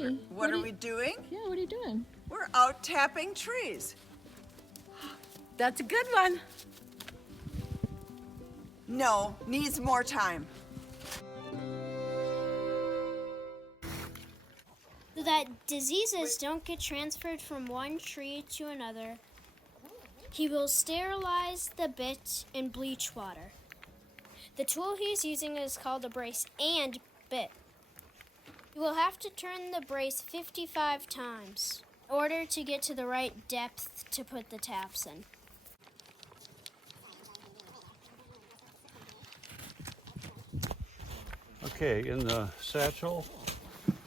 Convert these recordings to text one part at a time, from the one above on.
What are we doing? Yeah, what are you doing? We're out tapping trees. That's a good one. No, needs more time. So that diseases don't get transferred from one tree to another, he will sterilize the bit in bleach water. The tool he's using is called a brace and bit. You will have to turn the brace 55 times in order to get to the right depth to put the taps in. Okay, in the satchel.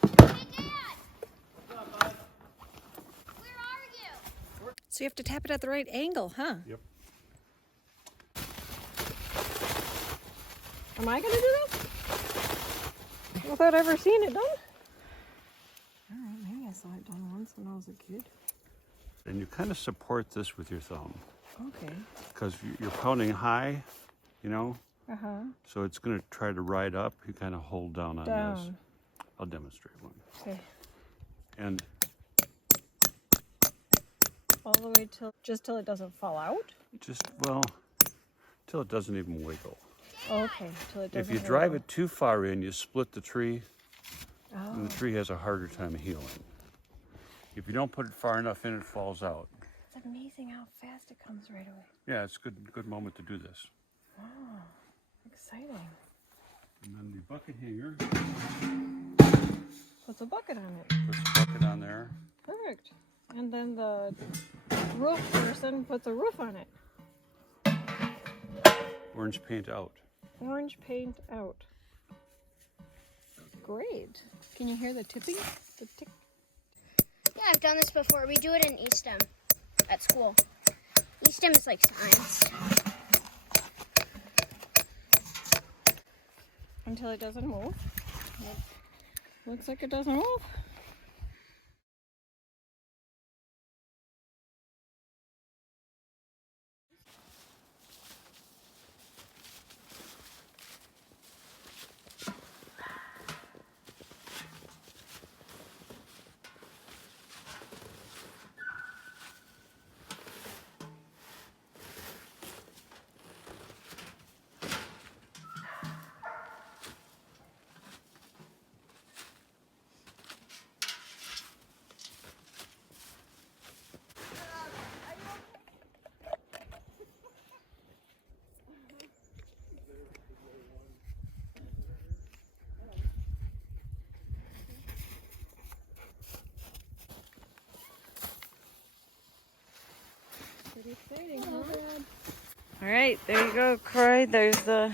Hey, Dad! What's up, bud? Where are you? So you have to tap it at the right angle, huh? Yep. Am I gonna do this? Without ever seeing it done? Alright, maybe I saw it done once when I was a kid. And you kind of support this with your thumb. Okay. Because you're pounding high, you know? Uh-huh. So it's going to try to ride up. You kind of hold down on this. I'll demonstrate one. Okay. And All the way till it doesn't fall out? just, well, till it doesn't even wiggle. Okay, till it doesn't If you drive wiggle. it too far in, you split the tree, and the Oh, tree has a harder time healing. If you don't put it far enough in, it falls out. it's amazing how fast it comes right away. Yeah, it's a good moment to do this. Wow, exciting. And then the bucket hanger, Puts a bucket on it. puts the bucket on there. Perfect. And then the roof person puts a roof on it. Orange paint out. Orange paint out. Great. Can you hear the tipping? The tick. Yeah, I've done this before. We do it in E-STEM at school. E-STEM is like science. Until it doesn't move. Looks like it doesn't move. Pretty exciting, huh? All right, there you go, Croy. There's the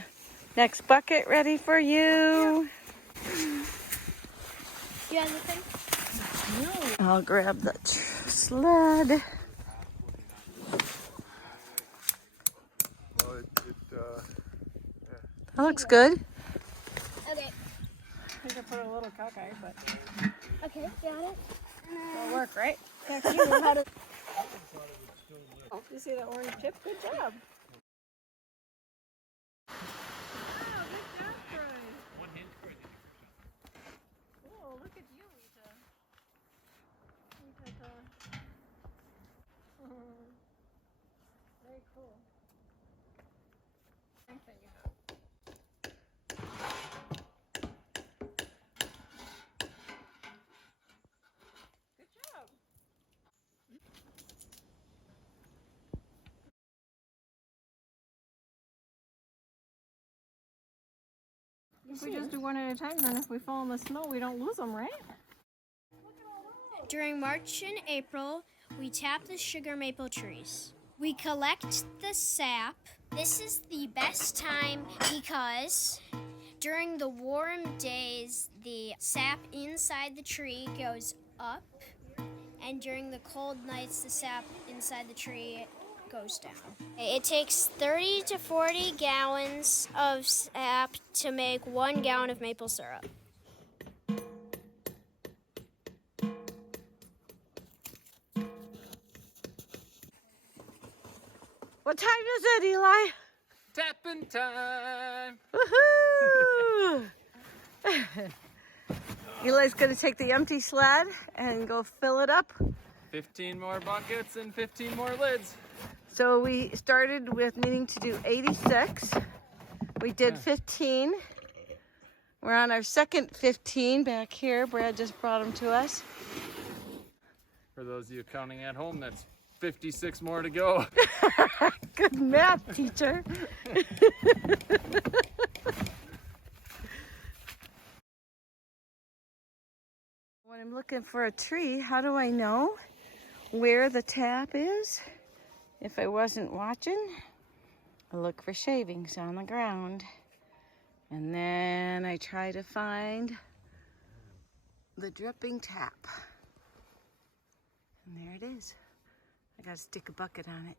next bucket ready for you. You have anything? I'll grab the sled. Well, That looks good. Okay. I could put a little cockeye, but Okay, got it. it'll work, right? Yeah, 'cause you know how to. You see that orange chip? Good job. Wow, good job, Troy. Cool, look at you, Rita. Very cool. Thanks that you have. Good job. If we just do one at a time, then if we fall in the snow, we don't lose them, right? During March and April, we tap the sugar maple trees. We collect the sap. This is the best time because during the warm days, the sap inside the tree goes up, and during the cold nights, the sap inside the tree goes down. It takes 30 to 40 gallons of sap to make 1 gallon of maple syrup. What time is it, Eli? Tapping time! Woohoo! Eli's gonna take the empty sled and go fill it up. 15 more buckets and 15 more lids. So we started with needing to do 86. We did 15. We're on our second 15 back here. Brad just brought them to us. For those of you counting at home, that's 56 more to go. Good math, teacher. When I'm looking for a tree, how do I know where the tap is? If I wasn't watching, I look for shavings on the ground. And then I try to find the dripping tap. And there it is. I gotta stick a bucket on it.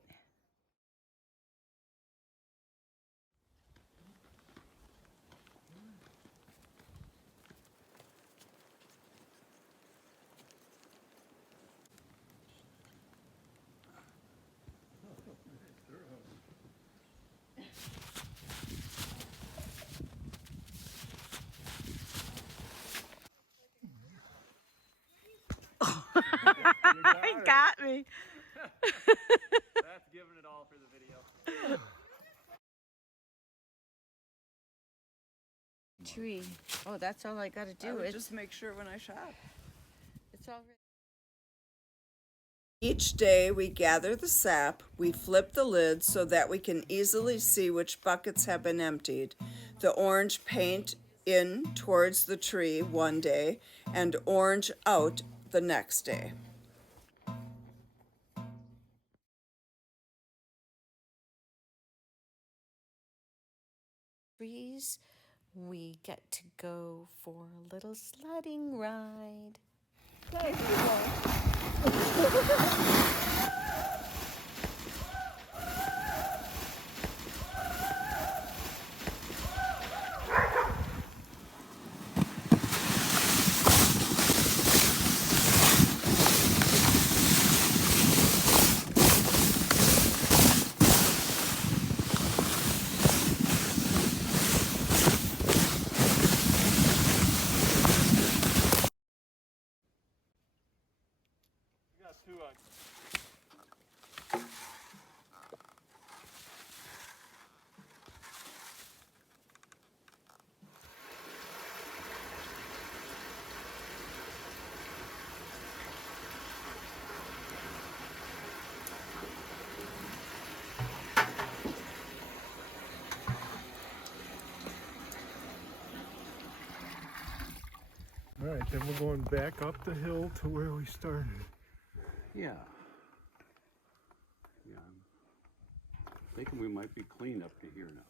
He got me. That's giving it all for the video. Tree. Oh, that's all I gotta do. It's Just make sure when I shop. it's already. Each day we gather the sap, we flip the lid so that we can easily see which buckets have been emptied. The orange paint in towards the tree one day and orange out the next day. Trees, we get to go for a little sledding ride. You got two on. All right, then we're going back up the hill to where we started. Yeah. Yeah. I'm thinking we might be clean up to here now.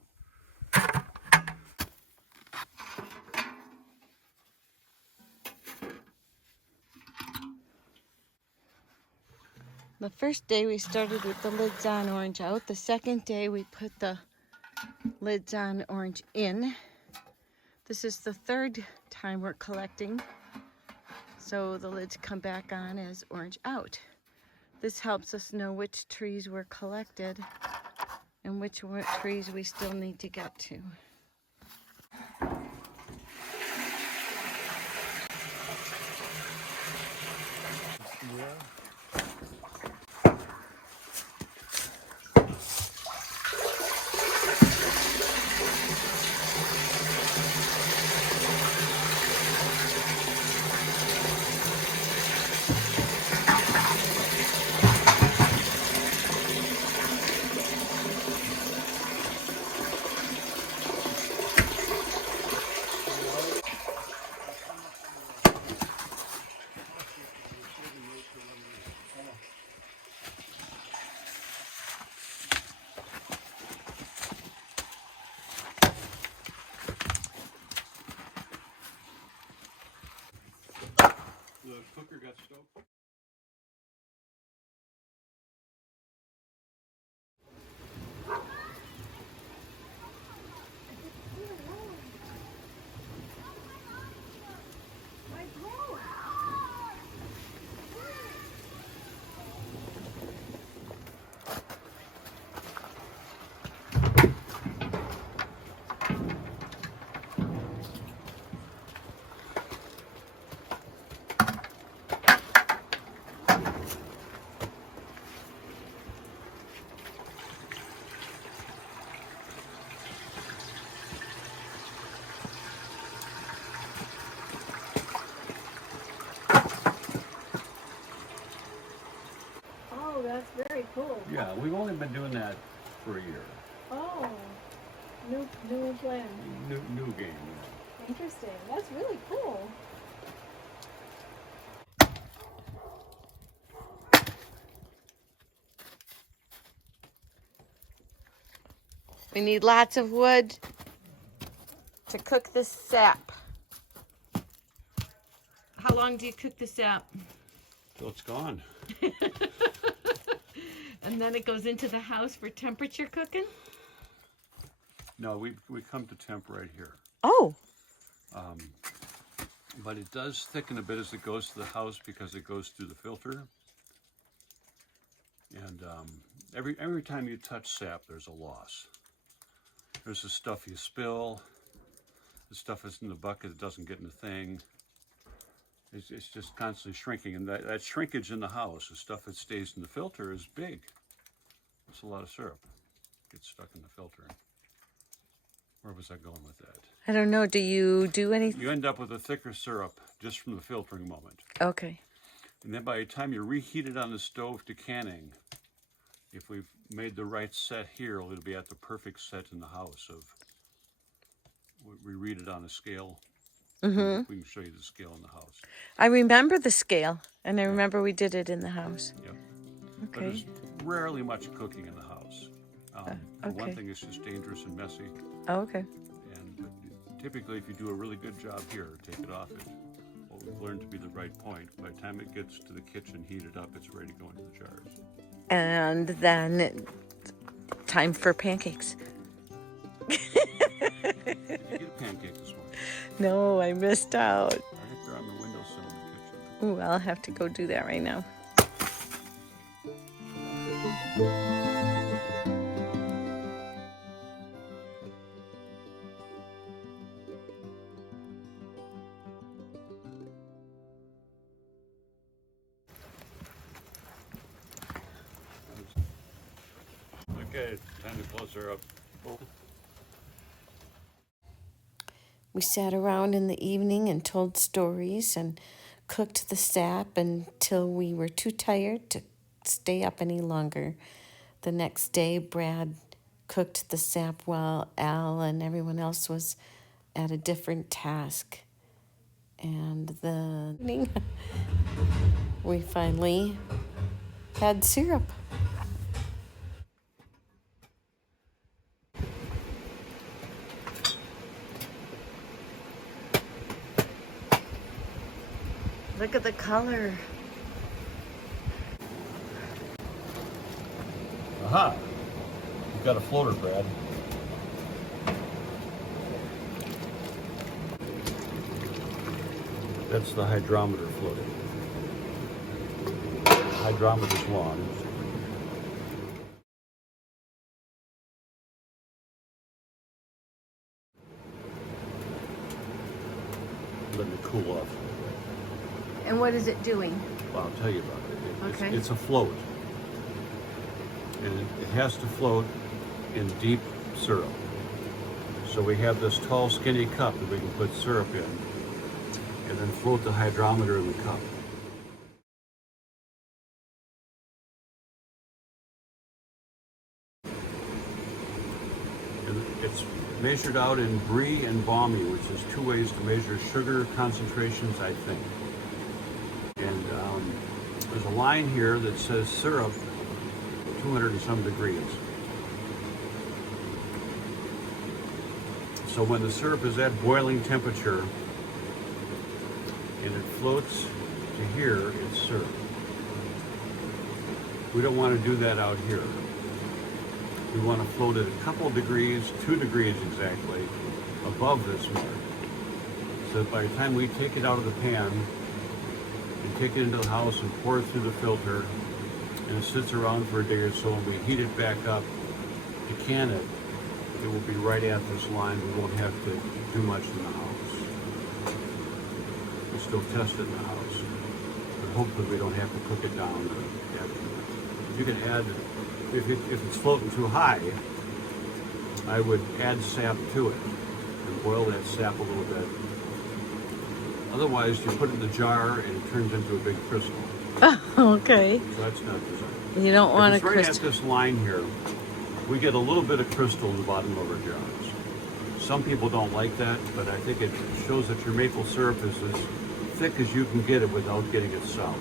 The first day we started with the lids on, orange out. The second day we put the lids on, orange in. This is the third time we're collecting, so the lids come back on as orange out. This helps us know which trees were collected and which trees we still need to get to. that's very cool. Yeah, we've only been doing that for a year. Oh, new plan. New game. Interesting. That's really cool. We need lots of wood to cook this sap. How long do you cook the sap? So it's gone. And then it goes into the house for temperature cooking? No, we come to temp right here. Oh. But it does thicken a bit as it goes to the house because it goes through the filter. And every time you touch sap, there's a loss. There's the stuff you spill, the stuff that's in the bucket that doesn't get in the thing. It's just constantly shrinking, and that shrinkage in the house, the stuff that stays in the filter, is big. It's a lot of syrup. Gets stuck in the filter. Where was I going with that? I don't know. Do you do anything? You end up with a thicker syrup just from the filtering moment. Okay. And then by the time you reheat it on the stove to canning, if we've made the right set here, it'll be at the perfect set in the house. We read it on a scale. Mm-hmm. We can show you the scale in the house. I remember the scale, and I remember we did it in the house. Yep. Okay. But there's rarely much cooking in the house. For okay. one thing, it's just dangerous and messy. Oh, okay. And typically, if you do a really good job here, take it off at what we've learned to be the right point. By the time it gets to the kitchen, heated up, it's ready to go into the jars. And then time for pancakes. Did you get a pancake this morning? No, I missed out. I think they're on the windowsill in the kitchen. Ooh, I'll have to go do that right now. Okay, time to close her up. Oh. We sat around in the evening and told stories and cooked the sap until we were too tired to stay up any longer. The next day, Brad cooked the sap while Al and everyone else was at a different task. And the evening, we finally had syrup. Look at the color. Aha! You've got a floater, Brad. That's the hydrometer floating. Hydrometer's one. Letting it cool off. And what is it doing? Well, I'll tell you about it. Okay. It's a float. And it has to float in deep syrup. So we have this tall, skinny cup that we can put syrup in and then float the hydrometer in the cup. And it's measured out in brie and balmy, which is two ways to measure sugar concentrations, I think. And there's a line here that says syrup 200 and some degrees. So when the syrup is at boiling temperature and it floats to here, it's syrup. We don't want to do that out here. We want to float it a couple of degrees, 2 degrees exactly, above this mark. So that by the time we take it out of the pan and take it into the house and pour it through the filter, and it sits around for a day or so, and we heat it back up to can it, it will be right at this line. We won't have to do much in the house. We'll still test it in the house, but hopefully we don't have to cook it down. You can add, if it's floating too high, I would add sap to it and boil that sap a little bit. Otherwise, you put it in the jar and it turns into a big crystal. Okay. So that's not designed. You don't want If to it's right at crystal. this line here, we get a little bit of crystal in the bottom of our jars. Some people don't like that, but I think it shows that your maple syrup is as thick as you can get it without getting it sour.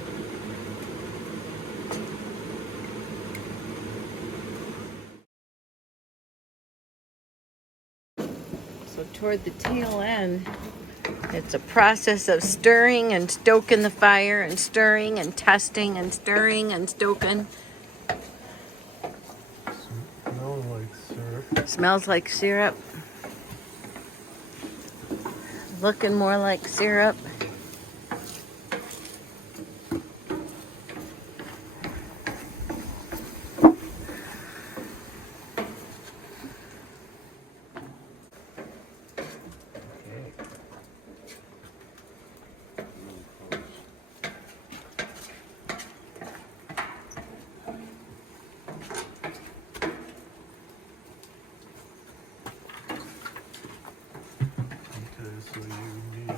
So toward the tail end, it's a process of stirring and stoking the fire and stirring and testing and stirring and stoking. Smell like syrup. Smells like syrup. Looking more like syrup. Okay, so you need a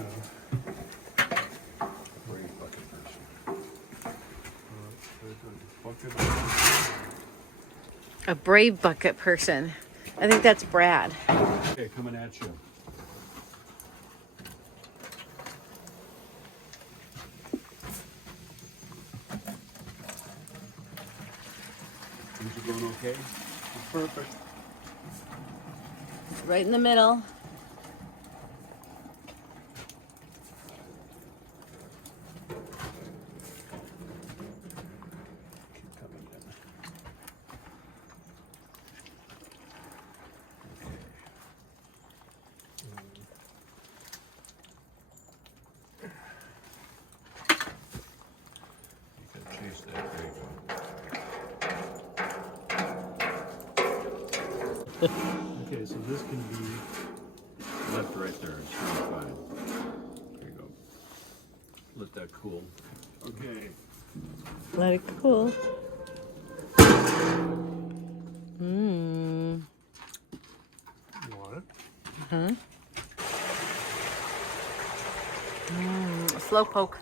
bucket. A brave bucket person. I think that's Brad. Okay, coming at you. Things are going okay? Perfect. Right in the middle. Keep coming in. You can chase that big Okay, so this can be left right there. It's really fine. There you go. Let that cool. Okay. Let it cool. Mmm. what? Slow poke.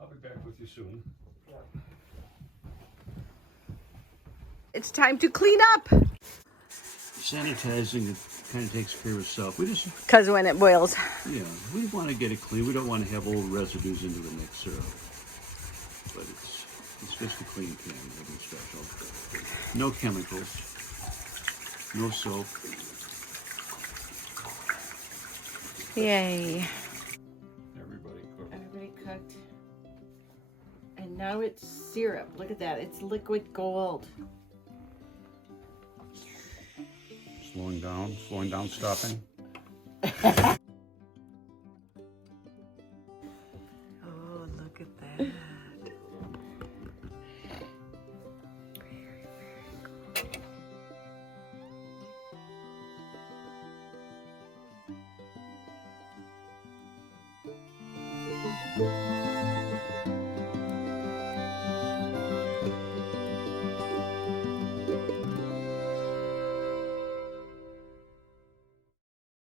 I'll be back with you soon. It's time to clean up. Sanitizing, it kind of takes care of itself. We just, Because when it boils. yeah, we want to get it clean. We don't want to have old residues into the mixer. But it's just a clean can, nothing special. No chemicals, no soap. Yay. Everybody cooked. Everybody cooked. And now it's syrup. Look at that. It's liquid gold. Slowing down, stopping. Oh, look at that. Very, very cool.